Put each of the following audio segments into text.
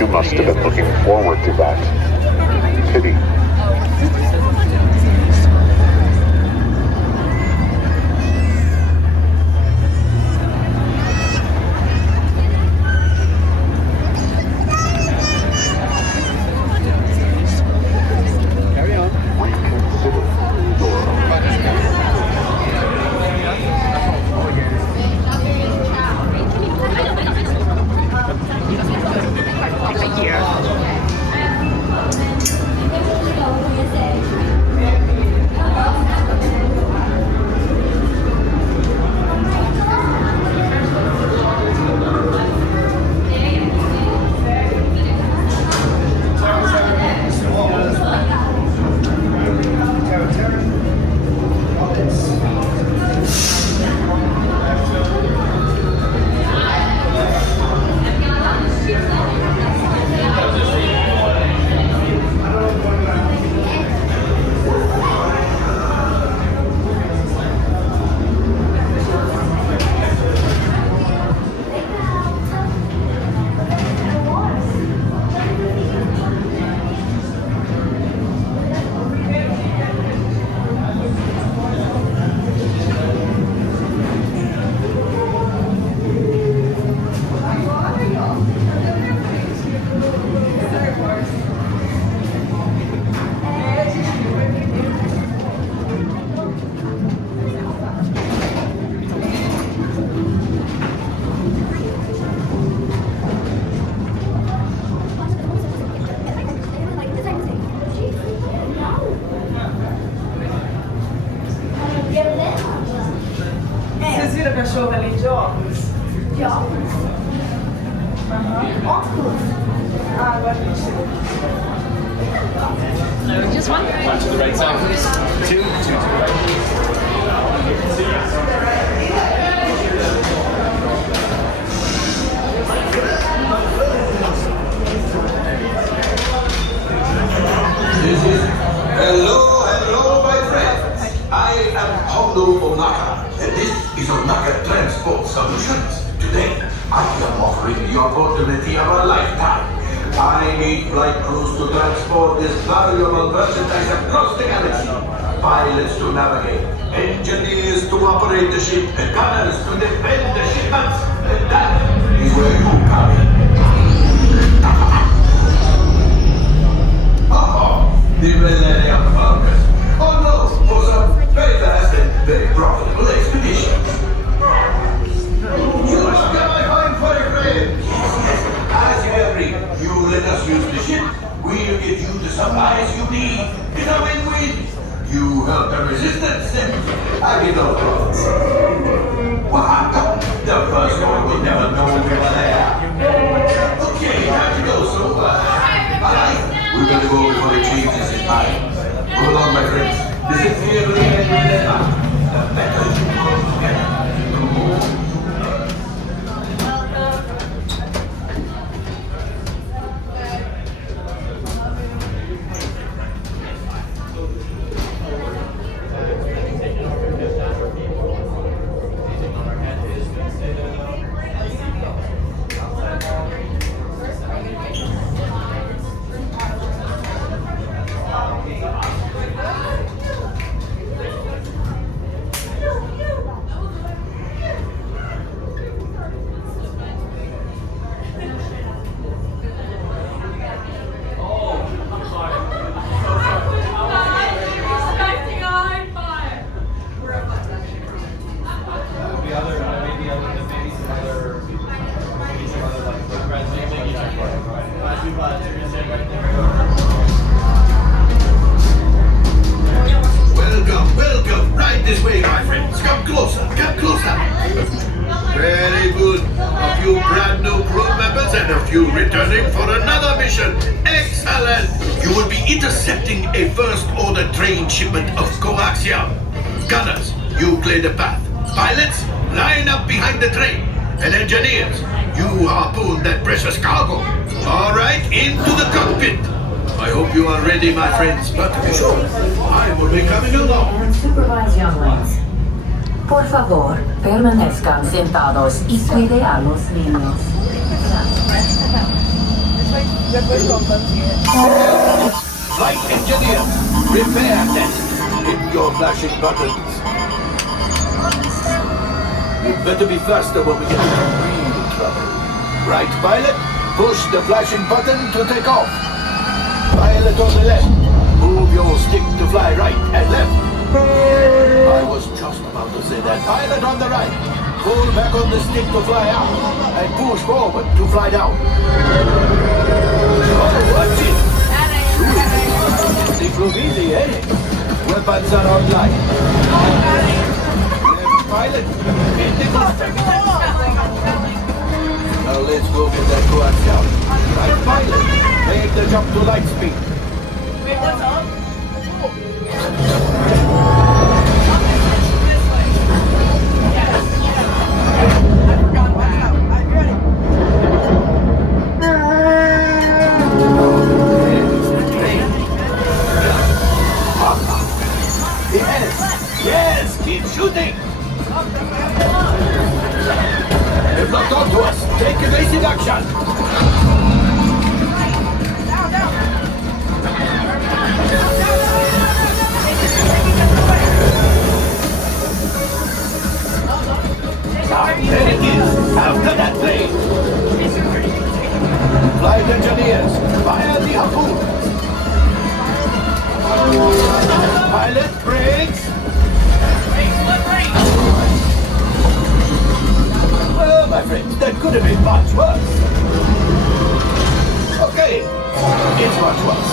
You must have been looking forward to that. Pity. Stasera faccio per i giochi. Giochi? Octopus. Ah, guarda. Just one. One to the right side, please. Two to the right. Hello, my friends. I am Hondo Onaka, and this is Onaka Transport Solutions. Today, I am offering the opportunity of a lifetime. I need flight crews to transport this valuable merchandise across the galaxy. Pilots to navigate, engineers to operate the ship, and gunners to defend the shipments. And that is where you come in. The Millennium Falcon. Oh no, for some very fast and very profitable expeditions. You must get my fine fire friend. As you agree, you let us use the ship. We'll give you the supplies you need. It's a win-win. You help the resistance, and I get no problems. Well, the first one will never know we were there. Okay, time to go. So, bye. We're going to go before it changes in time. Come along, my friends. This is the dilemma. The better you go together, the more. Welcome, right this way, my friends. Come closer. Very good. A few brand new crew members and a few returning for another mission. Excellent. You will be intercepting a first-order train shipment of coaxium. Gunners, you clear the path. Pilots, line up behind the train. And engineers, you harpoon that precious cargo. All right, into the cockpit. I hope you are ready, my friends, but to be sure, I will be coming along. And supervise younglings. Por favor, permanezcan sentados y cuide a los niños. Gracias. Flight engineer, repair test. Hit your flashing buttons. You'd better be faster when we get into real trouble. Right, pilot? Push the flashing button to take off. Pilot on the left. Move your stick to fly right and left. I was just about to say that. Pilot on the right. Pull back on the stick to fly out. And push forward to fly down. Oh, watch it. They flew easy, eh? Weapons are online. Left pilot. Hit the booster. Now let's go for that coax down. Right pilot. Make the jump to light speed. Wait, what's up? Yes, keep shooting. They've locked onto us. Take evasive action. There it is. After that plane. Flight engineers, fire the harpoon. Pilot brakes. Well, my friend, that could have been much worse. Okay, it's much worse.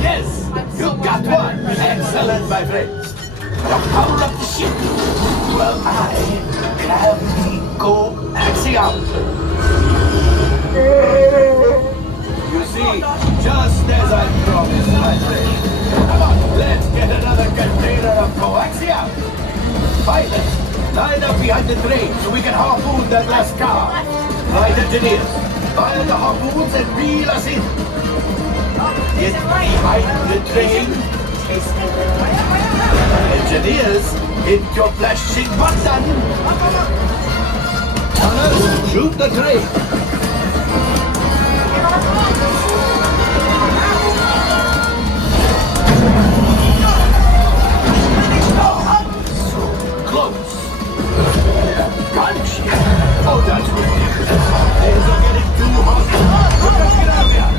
Yes, you got one. Excellent, my friends. The power of the ship. Well, I can go axiom. You see, just as I promised, my friend. Come on, let's get another container of coaxium. Pilots, line up behind the train so we can harpoon that last car. Flight engineers, fire the harpoons and reel us in. Get behind the train. Engineers, hit your flashing button. Runners, shoot the train. So close. Gunship. Oh, that's ridiculous. Things are getting too hot. Get out of here.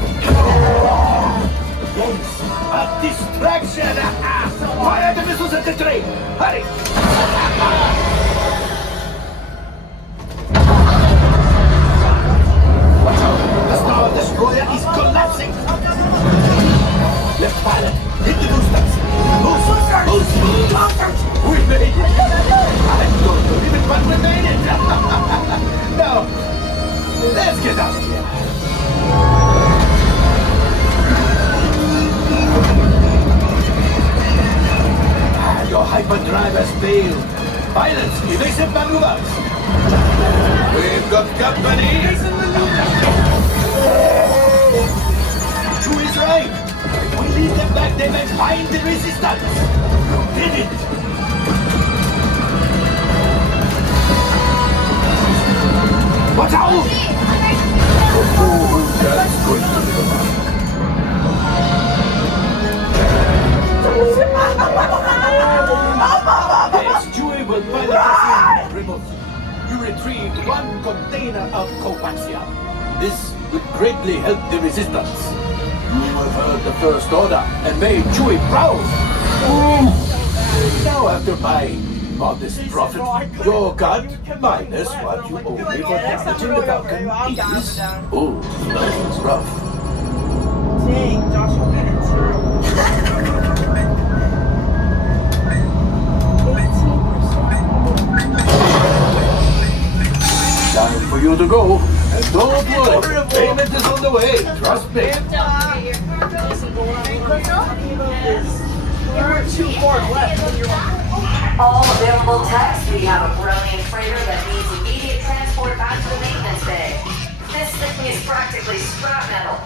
Yes, a distraction. Fire the missiles at the train. Hurry. Watch out. The Star Destroyer is collapsing. Left pilot, hit the boosters. Boost. We made it. I don't believe it, but we made it. Now, let's get out of here. Your hyperdrive has failed. Pilots, evasive maneuvers. We've got company. Chewie is right. If we leave them back, they may find the resistance. Did it. Watch out! Oh, that's going to be the mark. Yes, Chewie will pilot us in remotely. You retrieved one container of coaxium. This would greatly help the resistance. You have heard the First Order and made Chewie proud. Now after my modest profit, your cut minus what you owe me for damaging the Falcon is... Oh, that was rough. Dang, Joshua minutes. Time for you to go. And don't worry, payment is on the way. Trust me. All available techs, we have a brilliant freighter that needs immediate transport back to the maintenance bay. This thing is practically scrap metal.